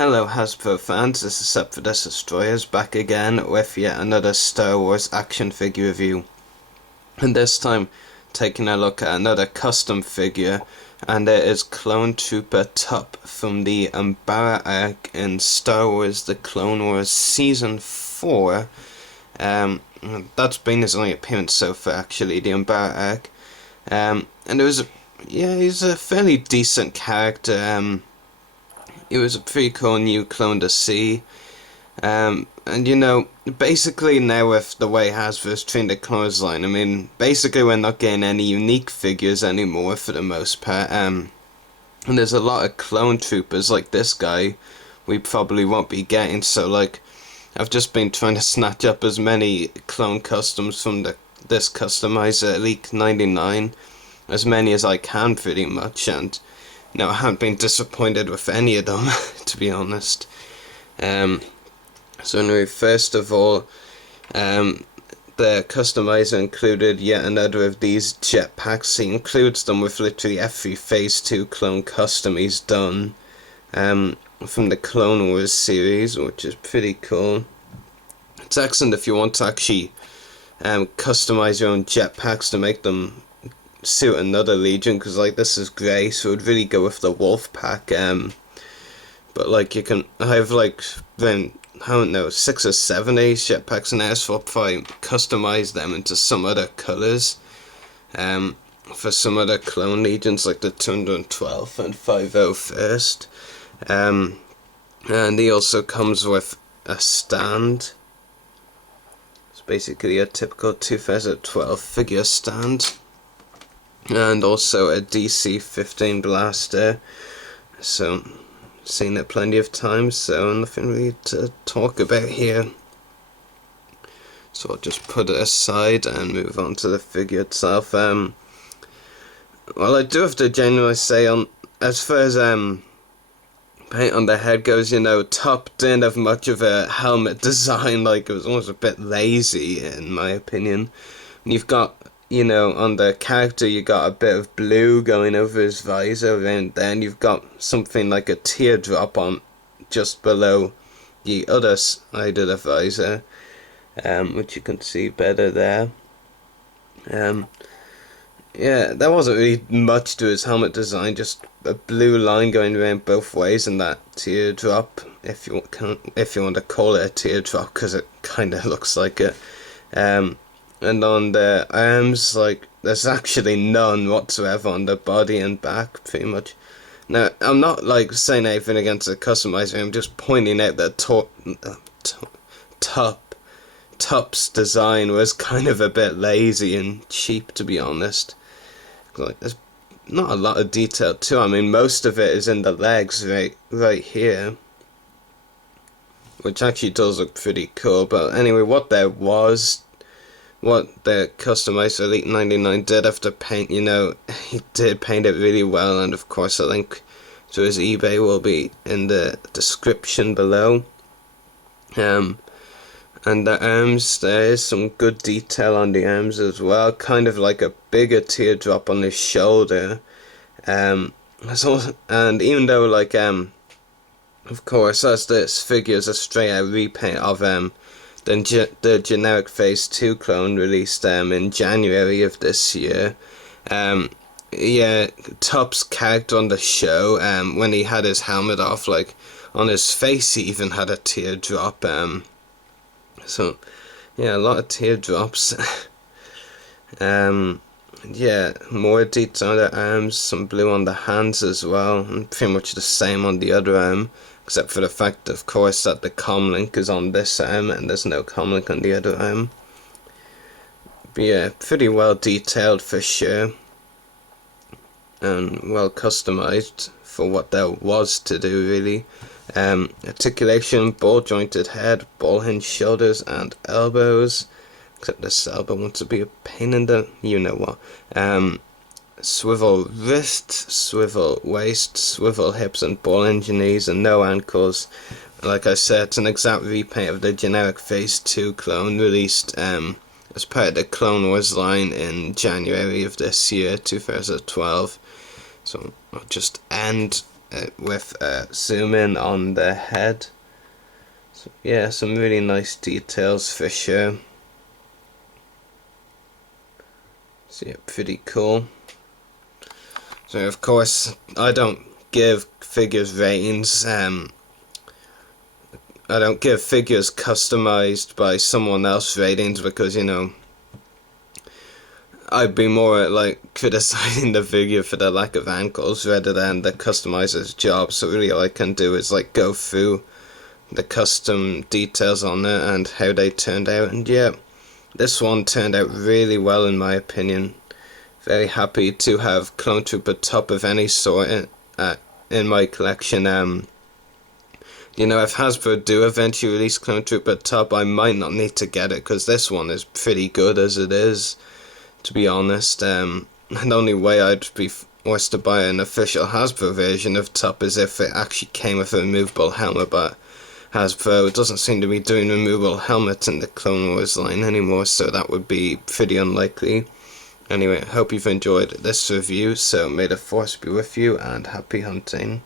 Hello Hasbro fans, this is Sep for Destroyers back again with yet another Star Wars action figure review. And this time taking a look at another custom figure, and it is Clone Trooper Tup from the Umbara arc in Star Wars The Clone Wars Season 4. That's been his only appearance so far actually, the Umbara arc. And it was, he's a fairly decent character. It was a pretty cool new clone to see. And you know, basically now with the way Hasbro's trained the clones line, I mean, basically we're not getting any unique figures anymore for the most part. And there's a lot of clone troopers like this guy we probably won't be getting, so like, I've just been trying to snatch up as many clone customs from this customizer Elite 99, as many as I can pretty much, and no, I haven't been disappointed with any of them, to be honest. So anyway, first of all, the customizer included yet another of these jetpacks. He includes them with literally every Phase 2 clone custom he's done from the Clone Wars series, which is pretty cool. It's excellent if you want to actually customize your own jetpacks to make them suit another legion, because like this is grey, so it would really go with the wolf pack. But like you can, I have like then I don't know 6 or 7 of these jetpacks, and I swap if I customize them into some other colors for some other clone legions like the 212 and 501st. And he also comes with a stand. It's basically a typical 2012 figure stand. And also a DC-15 blaster, so seen it plenty of times, so nothing really to talk about here. So I'll just put it aside and move on to the figure itself. Well, I do have to genuinely say, as far as paint on the head goes, you know, Tup didn't have much of a helmet design. Like, it was almost a bit lazy in my opinion. And you've got, you know, on the character you got a bit of blue going over his visor, and then you've got something like a teardrop on just below the other side of the visor, which you can see better there. Yeah, there wasn't really much to his helmet design, just a blue line going around both ways, and that teardrop, if you want to call it a teardrop, because it kind of looks like it. And on the arms, like, there's actually none whatsoever on the body and back, pretty much. Now, I'm not, like, saying anything against the customizer, I'm just pointing out that Tup's design was kind of a bit lazy and cheap, to be honest. Like, there's not a lot of detail too. I mean, most of it is in the legs right here, which actually does look pretty cool. But anyway, what the customizer Elite 99 did have to paint, you know, he did paint it really well, and of course a link to his eBay will be in the description below. And the arms, there is some good detail on the arms as well, kind of like a bigger teardrop on his shoulder. And even though, like, of course, as this figure is a straight out repaint of the generic Phase 2 clone released in January of this year. Yeah, Tup's character on the show, when he had his helmet off, like, on his face he even had a teardrop. So, yeah, a lot of teardrops. Yeah, more detail on the arms, some blue on the hands as well, and pretty much the same on the other arm, except for the fact, of course, that the comlink is on this arm and there's no comlink on the other arm. But yeah, pretty well detailed for sure, and well customized for what there was to do, really. Articulation, ball jointed head, ball hinged shoulders and elbows, except this elbow wants to be a pain in the you know what. Swivel wrist, swivel waist, swivel hips and ball hinged knees, and no ankles. Like I said, it's an exact repaint of the generic Phase 2 clone released as part of the Clone Wars line in January of this year, 2012. So I'll just end with zoom in on the head. So, yeah, some really nice details for sure. So yeah, pretty cool. So of course I don't give figures ratings. I don't give figures customized by someone else ratings because, you know, I'd be more like criticizing the figure for the lack of ankles rather than the customizer's job. So really all I can do is like go through the custom details on it and how they turned out. And yeah, this one turned out really well in my opinion. Very happy to have Clone Trooper top of any sort in my collection. You know, if Hasbro do eventually release Clone Trooper top, I might not need to get it because this one is pretty good as it is, to be honest. The only way I'd be forced to buy an official Hasbro version of top is if it actually came with a removable helmet, but Hasbro doesn't seem to be doing removable helmets in the Clone Wars line anymore, so that would be pretty unlikely. Anyway, I hope you've enjoyed this review, so may the force be with you and happy hunting.